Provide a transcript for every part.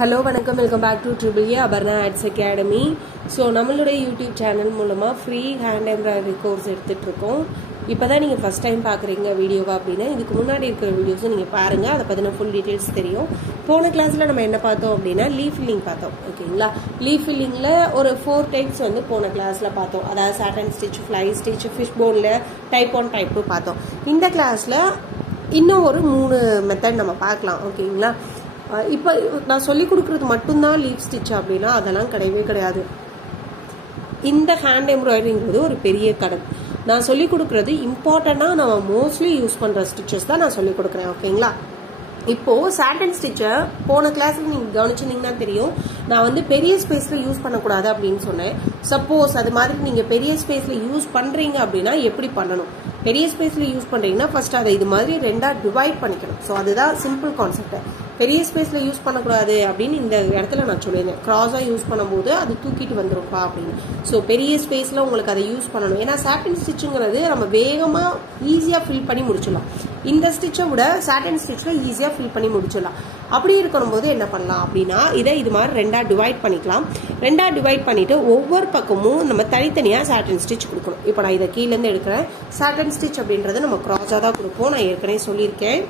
Hello வணக்கம், welcome back to triple A Aparna arts academy. So நம்மளுடைய YouTube channel மூலமாக free hand embroidery course எடுத்துகிட்ருக்கோம். இப்போ தான் நீங்கள் ஃபஸ்ட் டைம் பார்க்குறீங்க வீடியோவா அப்படின்னா இதுக்கு முன்னாடி இருக்கிற வீடியோஸும் நீங்கள் பாருங்கள், அதை பற்றின ஃபுல் டீட்டெயில்ஸ் தெரியும். போன கிளாஸில் நம்ம என்ன பார்த்தோம் அப்படின்னா லீஃப் ஃபில்லிங் பார்த்தோம். ஓகேங்களா, லீஃப் ஃபில்லிங்கில் ஒரு 4 டைப்ஸ் வந்து போன கிளாஸில் பார்த்தோம். அதாவது satin stitch, fly stitch, fish போனில் டைப் 1 டைப் 2 பார்த்தோம். இந்த கிளாஸில் இன்னும் ஒரு 3 மெத்தட் நம்ம பார்க்கலாம். ஓகேங்களா, இப்போ நான் சொல்லிக் கொடுக்குறது மட்டும்தான் லீஃப் ஸ்டிச் அப்படின்னா அதெல்லாம் கிடையவே கிடையாது. இந்த ஹேண்ட் எம்ப்ராய்டரிங்கிறது ஒரு பெரிய கடன். நான் சொல்லிக் கொடுக்குறது இம்பார்ட்டண்டாக நம்ம மோஸ்ட்லி யூஸ் பண்ணுற ஸ்டிச்சஸ் தான் நான் சொல்லிக் கொடுக்குறேன். ஓகேங்களா, இப்போது சாட்டன் ஸ்டிச்சை போன கிளாஸில் நீங்கள் கவனிச்சிருந்தீங்கன்னா தெரியும், நான் வந்து பெரிய ஸ்பேஸில் யூஸ் பண்ணக்கூடாது அப்படின்னு சொன்னேன். சப்போஸ் அது மாதிரி நீங்கள் பெரிய ஸ்பேஸில் யூஸ் பண்ணுறீங்க அப்படின்னா எப்படி பண்ணணும்? பெரிய ஸ்பேஸில் யூஸ் பண்ணுறீங்கன்னா ஃபர்ஸ்ட் அதை இது மாதிரி 2ஆக டிவைட் பண்ணிக்கணும். ஸோ அதுதான் சிம்பிள் கான்செப்ட். பெரிய ஸ்பேஸில் யூஸ் பண்ணக்கூடாது அப்படின்னு இந்த இடத்துல நான் சொல்லியிருந்தேன். க்ராஸாக யூஸ் பண்ணும்போது அது தூக்கிட்டு வந்துருப்பா அப்படின்னு. ஸோ பெரிய ஸ்பேஸில் உங்களுக்கு அதை யூஸ் பண்ணணும். ஏன்னா சாட்டன் ஸ்டிச்சுங்கிறது நம்ம வேகமாக ஈஸியாக ஃபில் பண்ணி முடிச்சிடலாம். இந்த ஸ்டிச்சை விட சாட்டன் ஸ்டிச்சில் ஈஸியாக ஃபில் பண்ணி முடிச்சிடலாம். அப்படி இருக்கணும் போது என்ன பண்ணலாம் அப்படின்னா இதை இது மாதிரி 2ஆக டிவைட் பண்ணிக்கலாம். 2ஆக டிவைட் பண்ணிட்டு ஒவ்வொரு பக்கமும் நம்ம தனித்தனியாக சாட்டன் ஸ்டிச் கொடுக்கணும். இப்போ நான் இதை கீழேருந்து எடுக்கிறேன். சாட்டன் ஸ்டிச் அப்படின்றது நம்ம க்ராஸாக தான் கொடுப்போம், நான் ஏற்கனவே சொல்லியிருக்கேன்.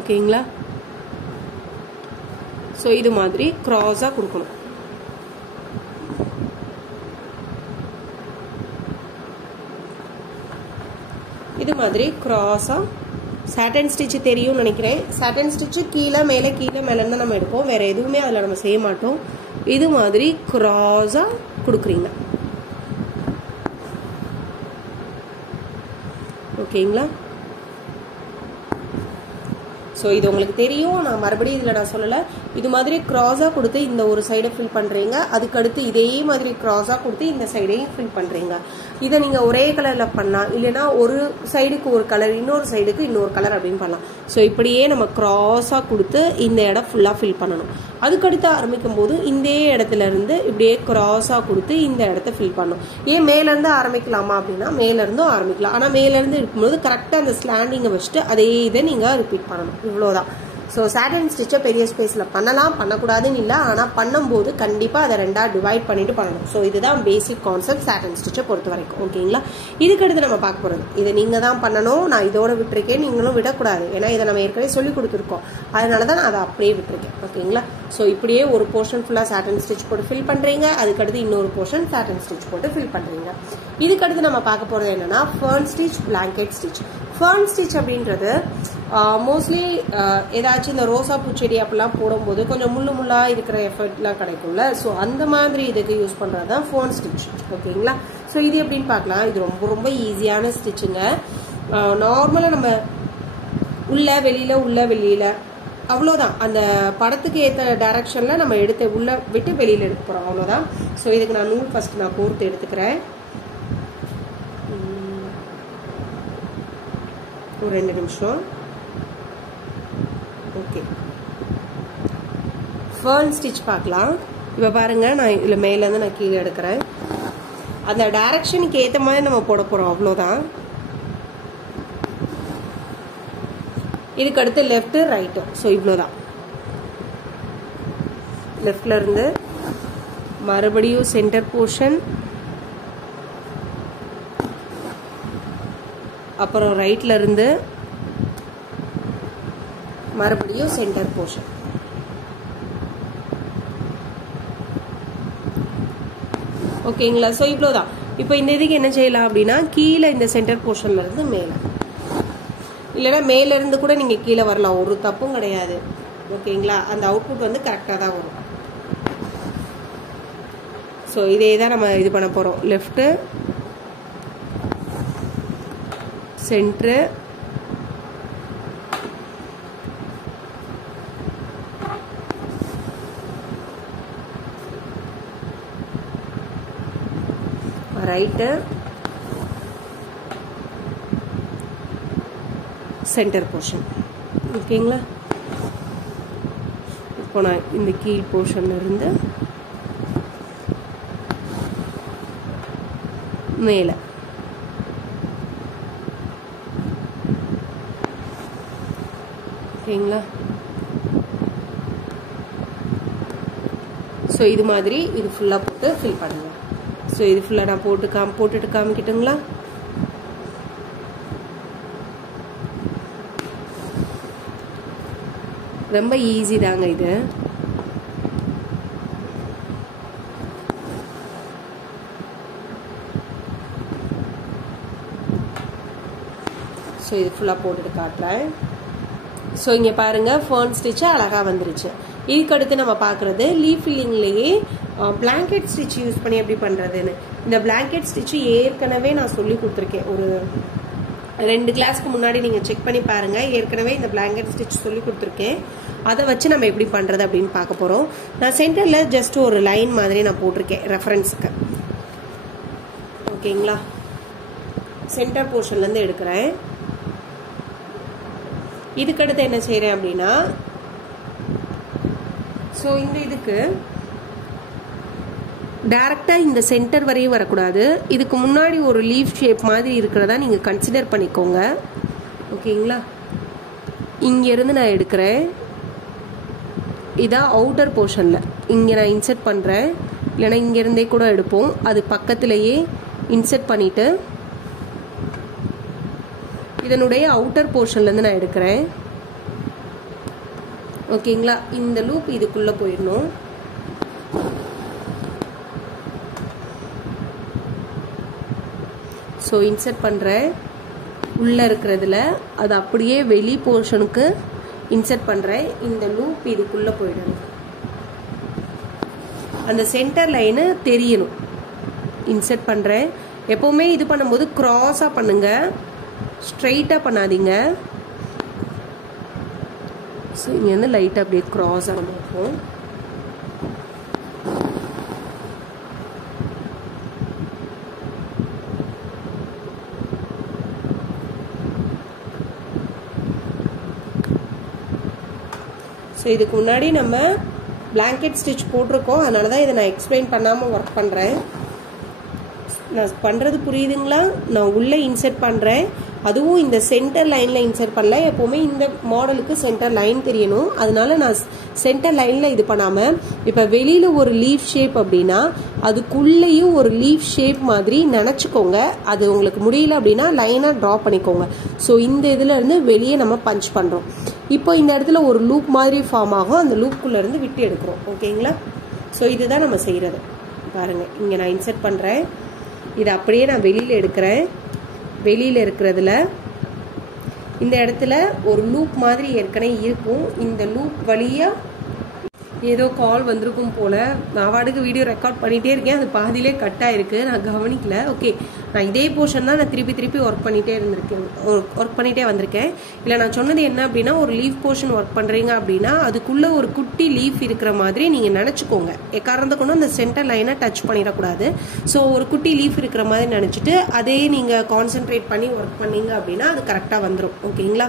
ஓகேங்களா, ஸோ இது மாதிரி க்ராஸாக கொடுக்கணும். இது மாதிரி க்ராஸாக சாட்டன் ஸ்டிச் தெரியும் நினைக்கிறேன். சாட்டன் ஸ்டிச்சு கீழே மேலே தான் நம்ம எடுப்போம், வேற எதுவுமே அதில் நம்ம செய்ய மாட்டோம். இது மாதிரி க்ராஸாக கொடுக்குறீங்க. ஓகேங்களா, ஸோ இது உங்களுக்கு தெரியும், நான் மறுபடியும் இதில் நான் சொல்லலை. இது மாதிரி க்ராஸாக கொடுத்து இந்த ஒரு சைடை ஃபில் பண்ணுறீங்க, அதுக்கடுத்து இதே மாதிரி க்ராஸாக கொடுத்து இந்த சைடையும் ஃபில் பண்ணுறீங்க. இதை நீங்கள் ஒரே கலரில் பண்ணலாம், இல்லைன்னா ஒரு சைடுக்கு ஒரு கலர் இன்னொரு சைடுக்கு இன்னொரு கலர் அப்படின்னு பண்ணலாம். ஸோ இப்படியே நம்ம க்ராஸாக கொடுத்து இந்த இடம் ஃபுல்லாக ஃபில் பண்ணணும். அதுக்கடுத்து ஆரம்பிக்கும் போது இந்த இடத்துல இருந்து இப்படியே க்ராஸாக கொடுத்து இந்த இடத்த ஃபில் பண்ணணும். ஏன் மேலேருந்து ஆரம்பிக்கலாமா அப்படின்னா மேலேருந்தும் ஆரம்பிக்கலாம். ஆனால் மேலேருந்து இருக்கும்போது கரெக்டாக அந்த ஸ்லாண்டிங்கை வச்சுட்டு அதே இதை நீங்கள் ரிப்பீட் பண்ணணும். இவ்வளோதான். ஸோ சாட்டன் ஸ்டிச்சை பெரிய ஸ்பேஸில் பண்ணலாம், பண்ணக்கூடாதுன்னு இல்லை. ஆனால் பண்ணும்போது கண்டிப்பாக அதை 2ஆக டிவைட் பண்ணிட்டு பண்ணணும். ஸோ இதுதான் பேசிக் கான்செப்ட் சாட்டன் ஸ்டிச்சை பொறுத்த வரைக்கும். ஓகேங்களா, இதுக்கடுத்து நம்ம பார்க்க போகிறது இதை நீங்கள் தான் பண்ணணும். நான் இதோட விட்டுருக்கேன், நீங்களும் விடக்கூடாது. ஏன்னா இதை நம்ம ஏற்கனவே சொல்லி கொடுத்துருக்கோம், அதனால தான் நான் அதை அப்படியே விட்டுருக்கேன். ஓகேங்களா, ஸோ இப்படியே ஒரு போர்ஷன் ஃபுல்லாக சாட்டன் ஸ்டிச் போட்டு ஃபில் பண்ணுறீங்க, அதுக்கடுத்து இன்னொரு போர்ஷன் சாட்டன் ஸ்டிச் போட்டு ஃபில் பண்ணுறீங்க. இதுக்கடுத்து நம்ம பார்க்க போகிறது என்னன்னா ஃபர்ன் ஸ்டிச், பிளாங்கெட் ஸ்டிச். ஃபர்ன் ஸ்டிச் அப்படின்றது மோஸ்ட்லி ஏதாச்சும் இந்த ரோசா பூச்செடி அப்படிலாம் போடும்போது கொஞ்சம் முள்ளாக இருக்கிற எஃபெக்ட்லாம் கிடைக்கும்ல. ஸோ அந்த மாதிரி இதுக்கு யூஸ் பண்ணுறது தான் ஃபர்ன் ஸ்டிச். ஓகேங்களா, ஸோ இது எப்படின்னு பார்க்கலாம். இது ரொம்ப ரொம்ப ஈஸியான ஸ்டிச்சுங்க. நார்மலாக நம்ம உள்ள வெளியில் அவ்வளோதான். அந்த படத்துக்கு ஏற்ற டைரக்ஷனில் நம்ம எடுத்து உள்ள விட்டு வெளியில் எடுக்க போகிறோம், அவ்வளோதான். ஸோ இதுக்கு நான் நூல் ஃபர்ஸ்ட் நான் கோர்த்து எடுத்துக்கிறேன். ஒரு 2 நிமிஷம். ஓகே, ஃபர்ன் ஸ்டிச் பார்க்கலாம். இப்போ பாருங்க, நான் இதில் மேலேருந்து நான் கீழே எடுக்கிறேன். அந்த டைரக்ஷனுக்கு ஏற்ற மாதிரி நம்ம போட போகிறோம், அவ்வளோதான். இதுக்கு அடுத்து லெஃப்ட் ரைட்டு. ஸோ இவ்வளோதான். லெஃப்ட்ல இருந்து மறுபடியும் சென்டர் போர்ஷன், அப்புறம் ரைட்ல இருந்து மறுபடியும் சென்டர் போர்ஷன். ஓகேங்களா, ஸோ இவ்வளோதான். இப்போ இந்த இதுக்கு என்ன செய்யலாம் அப்படின்னா கீழே இந்த சென்டர் போர்ஷன்ல இருந்து மேலே, இல்லைன்னா மேல இருந்து கூட நீங்க கீழே வரலாம், ஒரு தப்பும் கிடையாது. ஓகேங்களா, அந்த அவுட்புட் வந்து கரெக்டாக தான் வரும். ஸோ இதே தான் நம்ம இது பண்ண போகிறோம். Left, centre, right, centre portion. ஓகேங்களா, இப்போ நான் இந்த கீழ் போர்ஷன்ல இருந்து மேலே ஓகேங்களா. ஸோ இது மாதிரி இது ஃபுல்லாக போட்டு ஃபில் பண்ணுங்க. ஸோ இது ஃபுல்லாக நான் போட்டுட்டு காமிக்கிட்டுங்களா? ரொம்ப ஈஸி தாங்க இது. ஸோ இது ஃபுல்லாக போட்டுட்டு காட்டுறேன். ஸோ இங்கே பாருங்கள், ஃபர்ன் ஸ்டிச்சு அழகாக வந்துருச்சு. இதுக்கடுத்து நம்ம பார்க்குறது லீஃப் ஃபில்லிங்லேயே பிளாங்கெட் ஸ்டிச் யூஸ் பண்ணி எப்படி பண்ணுறதுன்னு. இந்த பிளாங்கெட் ஸ்டிச்சு ஏற்கனவே நான் சொல்லி கொடுத்துருக்கேன். ஒரு 2 கிளாஸ்க்கு முன்னாடி நீங்கள் செக் பண்ணி பாருங்கள். ஏற்கனவே இந்த பிளாங்கெட் ஸ்டிச் சொல்லி கொடுத்துருக்கேன். அதை வச்சு நம்ம எப்படி பண்ணுறது அப்படின்னு பார்க்க போகிறோம். நான் சென்டரில் ஜஸ்ட் ஒரு லைன் மாதிரி நான் போட்டிருக்கேன் ரெஃபரன்ஸுக்கு. ஓகேங்களா? சென்டர் போர்ஷன்லேருந்து எடுக்கிறேன். இதுக்கடுத்து என்ன செய்கிறேன் அப்படின்னா, ஸோ இந்த இதுக்கு டைரெக்டாக இந்த சென்டர் வரையும் வரக்கூடாது. இதுக்கு முன்னாடி ஒரு லீஃப் ஷேப் மாதிரி இருக்கிறதா நீங்கள் கன்சிடர் பண்ணிக்கோங்க. ஓகேங்களா? இங்கேருந்து நான் எடுக்கிறேன். இதான் அவுட்டர் போர்ஷனில் இங்கே நான் இன்சர்ட் பண்ணுறேன். இல்லைனா இங்கேருந்தே கூட எடுப்போம். அது பக்கத்துலேயே இன்சர்ட் பண்ணிவிட்டு இதனுடைய அவுட்டர் போர்ஷன்லேருந்து நான் எடுக்கிறேன். ஓகேங்களா? இந்த லூப் இதுக்குள்ளே போயிடணும். ஸோ இன்சர்ட் பண்ணுறேன். உள்ளே இருக்கிறதுல அது அப்படியே வெளி போர்ஷனுக்கு இன்சர்ட் பண்ணுறேன். இந்த லூப் இதுக்குள்ளே போயிடணும். அந்த சென்டர் லைனு தெரியணும். இன்சர்ட் பண்ணுறேன். எப்போவுமே இது பண்ணும்போது க்ராஸாக பண்ணுங்கள், ஸ்ட்ரைட்டாக பண்ணாதீங்க. ஸோ இங்கேருந்து லைட்டாக அப்படியே க்ராஸாக நம்ம இருக்கும். ஸோ இதுக்கு முன்னாடி நம்ம பிளாங்கெட் ஸ்டிச் போட்டிருக்கோம். அதனால தான் இதை நான் எக்ஸ்பிளைன் பண்ணாமல் ஒர்க் பண்ணுறேன். நான் பண்ணுறது புரியுதுங்களா? நான் உள்ளே இன்சர்ட் பண்ணுறேன். அதுவும் இந்த சென்டர் லைனில் இன்சர்ட் பண்ணல. எப்போவுமே இந்த மாடலுக்கு சென்டர் லைன் தெரியணும். அதனால நான் சென்டர் லைனில் இது பண்ணாமல், இப்போ வெளியில் ஒரு லீஃப் ஷேப் அப்படின்னா அதுக்குள்ளேயும் ஒரு லீஃப் ஷேப் மாதிரி நினச்சிக்கோங்க. அது உங்களுக்கு முடியல அப்படின்னா லைனாக ட்ரா பண்ணிக்கோங்க. ஸோ இந்த இதில் இருந்து வெளியே நம்ம பஞ்ச் பண்ணுறோம். இப்போ இந்த இடத்துல ஒரு லூப் மாதிரி ஃபார்ம் ஆகும். அந்த லூப்புக்குள்ளேருந்து விட்டு எடுக்கிறோம். ஓகேங்களா? ஸோ இதுதான் நம்ம செய்கிறது. பாருங்கள், இங்கே நான் இன்சர்ட் பண்ணுறேன். இதை அப்படியே நான் வெளியில் எடுக்கிறேன். வெளியில் இருக்கிறதுல இந்த இடத்துல ஒரு லூப் மாதிரி ஏற்கனவே இருக்கும். இந்த லூப் வழியாக ஏதோ கால் வந்திருக்கும் போல். நான் வாடுக்கு வீடியோ ரெக்கார்ட் பண்ணிகிட்டே இருக்கேன். அது பாதியிலே கட் ஆகிருக்கு, நான் கவனிக்கல. ஓகே, நான் இதே போர்ஷன் தான் நான் திருப்பி ஒர்க் பண்ணிகிட்டே வந்திருக்கேன். இல்லை, நான் சொன்னது என்ன அப்படின்னா, ஒரு லீஃப் போர்ஷன் ஒர்க் பண்ணுறீங்க அப்படின்னா அதுக்குள்ளே ஒரு குட்டி லீஃப் இருக்கிற மாதிரி நீங்கள் நினச்சிக்கோங்க. எக்காரணத்தை கொண்டு அந்த சென்டர் லைனை டச் பண்ணிடக்கூடாது. ஸோ ஒரு குட்டி லீஃப் இருக்கிற மாதிரி நினச்சிட்டு அதே நீங்கள் கான்சென்ட்ரேட் பண்ணி ஒர்க் பண்ணீங்க அப்படின்னா அது கரெக்டாக வந்துடும். ஓகேங்களா?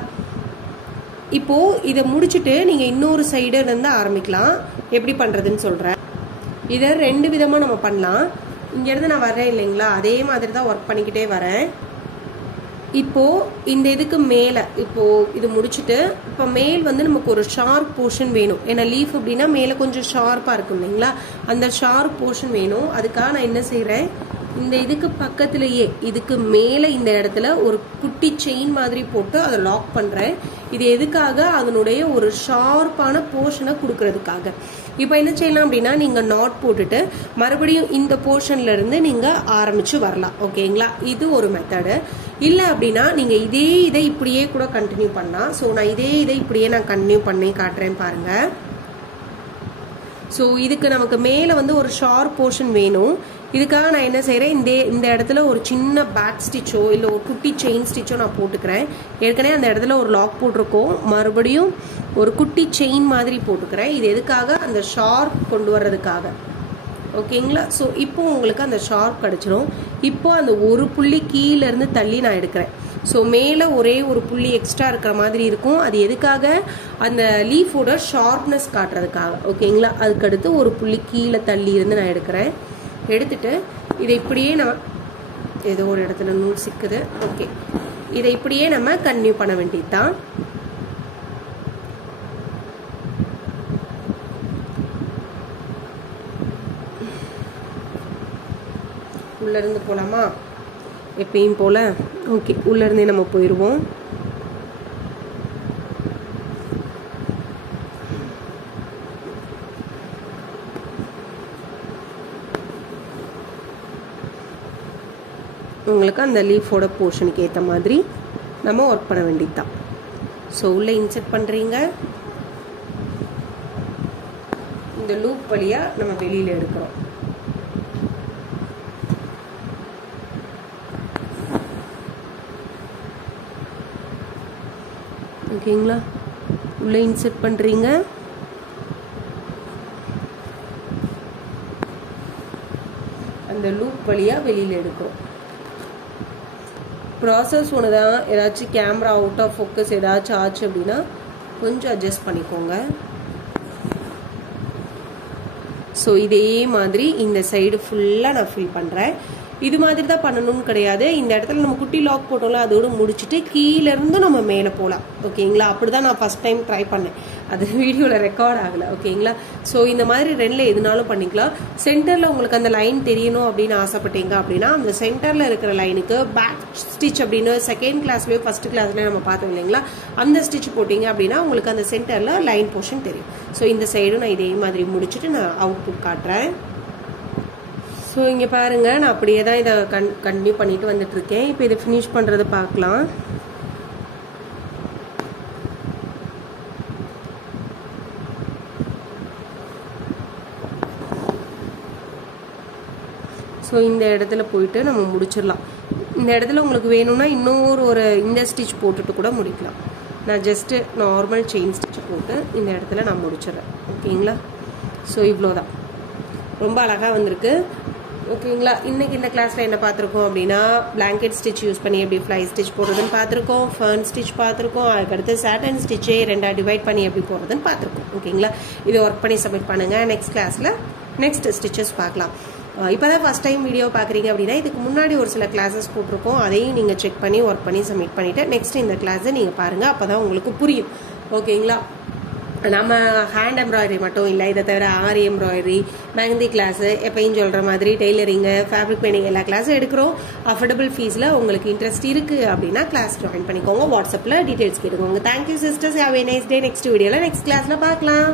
இப்போது இதை முடிச்சுட்டு நீங்கள் இன்னொரு சைடுலேருந்து ஆரம்பிக்கலாம். எப்படி பண்ணுறதுன்னு சொல்கிறேன். இதை 2 விதமாக நம்ம பண்ணலாம். இங்கேருந்து நான் வரேன் இல்லைங்களா, அதே மாதிரி தான் ஒர்க் பண்ணிக்கிட்டே வரேன். இப்போது இந்த இதுக்கு மேலே இப்போது இது முடிச்சுட்டு இப்போ மேல் வந்து நமக்கு ஒரு ஷார்ப் போர்ஷன் வேணும். ஏன்னா லீஃப் அப்படின்னா மேலே கொஞ்சம் ஷார்ப்பாக இருக்கும் இல்லைங்களா, அந்த ஷார்ப் போர்ஷன் வேணும். அதுக்காக நான் என்ன செய்கிறேன், இந்த இதுக்கு பக்கத்துலேயே இதுக்கு மேலே இந்த இடத்துல ஒரு குட்டி செயின் மாதிரி போட்டு அதை லாக் பண்ணுறேன். இது எதுக்காக, அதனுடைய ஒரு ஷார்ப்பான போர்ஷனை கொடுக்கறதுக்காக. இப்போ என்ன செய்யலாம் அப்படின்னா, நீங்கள் நாட் போட்டுட்டு மறுபடியும் இந்த போர்ஷன்லேருந்து நீங்கள் ஆரம்பித்து வரலாம். ஓகேங்களா? இது ஒரு மெத்தடு. இல்லை அப்படின்னா நீங்கள் இதை இப்படியே கூட கண்டினியூ பண்ணலாம். ஸோ நான் இதை இப்படியே நான் கண்டினியூ பண்ணி காட்டுறேன் பாருங்கள். ஸோ இதுக்கு நமக்கு மேலே வந்து ஒரு ஷார்ப் போர்ஷன் வேணும். இதுக்காக நான் என்ன செய்கிறேன், இந்த இடத்துல ஒரு சின்ன பேக் ஸ்டிச்சோ இல்லை ஒரு குட்டி செயின் ஸ்டிச்சோ நான் போட்டுக்கிறேன். ஏற்கனவே அந்த இடத்துல ஒரு லாக் போட்டிருக்கோம், மறுபடியும் ஒரு குட்டி செயின் மாதிரி போட்டுக்கிறேன். இது எதுக்காக, அந்த ஷார்ப் கொண்டு வர்றதுக்காக. ஓகேங்களா? ஸோ இப்போ உங்களுக்கு அந்த ஷார்ப் கிடச்சிரும். இப்போ அந்த ஒரு புள்ளி கீழேருந்து தள்ளி நான் எடுக்கிறேன். ஸோ மேலே ஒரே ஒரு புள்ளி எக்ஸ்ட்ரா இருக்கிற மாதிரி இருக்கும். அது எதுக்காக, அந்த லீஃபோட ஷார்ப்னஸ் காட்டுறதுக்காக. ஓகேங்களா? அதுக்கடுத்து ஒரு புள்ளி கீழே தள்ளி இருந்து நான் எடுக்கிறேன். எடுத்துட்டு இதை இப்படியே நம்ம, ஏதோ ஒரு இடத்துல நூல் சிக்குது. ஓகே, இதை இப்படியே நம்ம கண்டினியூ பண்ண வேண்டியது தான். உள்ளேருந்து போகலாமா? எப்பயும் போல் ஓகே, உள்ளேருந்தே நம்ம போயிடுவோம். உங்களுக்கு அந்த லீஃபோட போர்ஷனுக்கு ஏற்ற மாதிரி நம்ம ஒர்க் பண்ண வேண்டியது தான். ஸோ உள்ளே இன்செர்ட் பண்ணுறீங்க. இந்த லூப் வழியாக நம்ம வெளியில் எடுக்கிறோம். ஓகேங்களா? உள்ளே இன்செர்ட் பண்ணுறீங்க. அந்த லூப் வழியாக வெளியில் எடுக்கிறோம். ப்ராசஸ் ஒன்று தான். ஏதாச்சும் கேமரா அவுட் ஆஃப் ஃபோக்கஸ் ஏதாச்சும் ஆச்சு அப்படின்னா கொஞ்சம் அட்ஜஸ்ட் பண்ணிக்கோங்க. ஸோ இதே மாதிரி இந்த சைடு ஃபுல்லாக நான் ஃபில் பண்ணுறேன். இது மாதிரி தான் பண்ணணும்னு கிடையாது. இந்த இடத்துல நம்ம குட்டி லாக் போட்டோம்ல, அதோடு முடிச்சுட்டு கீழேருந்து நம்ம மேலே போகலாம். ஓகேங்களா? அப்படி தான் நான் ஃபஸ்ட் டைம் ட்ரை பண்ணேன். அது வீடியோவில் ரெக்கார்ட் ஆகலை. ஓகேங்களா? ஸோ இந்த மாதிரி ரெண்டில் எதுனாலும் பண்ணிக்கலாம். சென்டரில் உங்களுக்கு அந்த லைன் தெரியணும் அப்படின்னு ஆசைப்பட்டீங்க அப்படின்னா அந்த சென்டரில் இருக்கிற லைனுக்கு பேக் ஸ்டிச் அப்படின்னு செகண்ட் கிளாஸ்லேயோ ஃபஸ்ட் கிளாஸ்லேயோ நம்ம பார்த்தோம் இல்லைங்களா, அந்த ஸ்டிச் போட்டிங்க அப்படின்னா உங்களுக்கு அந்த சென்டரில் லைன் போர்ஷன் தெரியும். ஸோ இந்த சைடும் நான் இதே மாதிரி முடிச்சுட்டு நான் அவுட்புட் காட்டுறேன். ஸோ இங்கே பாருங்கள், நான் அப்படியே தான் இதை கண்டினியூ பண்ணிட்டு வந்துட்டுருக்கேன். இப்போ இதை ஃபினிஷ் பண்ணுறது பார்க்கலாம். ஸோ இந்த இடத்துல போயிட்டு நம்ம முடிச்சிடலாம். இந்த இடத்துல உங்களுக்கு வேணும்னா இன்னொரு இந்த ஸ்டிச் போட்டுட்டு கூட முடிக்கலாம். நான் ஜஸ்ட்டு நார்மல் செயின் ஸ்டிச் போட்டு இந்த இடத்துல நான் முடிச்சிடுறேன். ஓகேங்களா? ஸோ இவ்வளோதான். ரொம்ப அழகாக வந்திருக்கு. ஓகேங்களா? இன்றைக்கி இந்த கிளாஸில் என்ன பார்த்துருக்கோம் அப்படின்னா, பிளாங்கெட் ஸ்டிச் யூஸ் பண்ணி எப்படி ஃப்ளை ஸ்டிச் போடுறதுன்னு பார்த்துருக்கோம். ஃபர்ன் ஸ்டிச் பார்த்துருக்கோம். அதுக்கடுத்து சாட்டன் ஸ்டிச்சே 2 டிவைட் பண்ணி எப்படி போடுறதுன்னு பார்த்துருக்கோம். ஓகேங்களா? இதை ஒர்க் பண்ணி சப்மிட் பண்ணுங்கள். நெக்ஸ்ட் கிளாஸில் நெக்ஸ்ட் ஸ்டிச்சஸ் பார்க்கலாம். இப்போ தான் ஃபஸ்ட் டைம் வீடியோ பார்க்குறீங்க அப்படின்னா இதுக்கு முன்னாடி ஒரு சில கிளாஸஸ் போட்டிருக்கோம். அதையும் நீங்கள் செக் பண்ணி ஒர்க் பண்ணி சப்மிட் பண்ணிவிட்டு நெக்ஸ்ட் இந்த கிளாஸை நீங்கள் பாருங்கள். அப்போ தான் உங்களுக்கு புரியும். ஓகேங்களா? நம்ம ஹேண்ட் எம்ப்ராய்டரி மட்டும் இல்லை, இதை தவிர ஆரி எம்ப்ராய்டரி, மெஹந்தி கிளாஸு, எப்பயும் சொல்கிற மாதிரி டெய்லரிங்கு, ஃபேப்ரிக் பெயிண்டிங் எல்லா கிளாஸும் எடுக்கிறோம். அஃபோர்டபுள் ஃபீஸில் உங்களுக்கு இன்ட்ரெஸ்ட் இருக்குது அப்படின்னா கிளாஸ் ஜாயின் பண்ணிக்கோங்க. வாட்ஸ்அப்பில் டீட்டெயில்ஸ் கேட்டுக்கோங்க. Thank you sisters. Have a nice day. Next வீடியோவில் நெக்ஸ்ட் கிளாஸில் பார்க்கலாம்.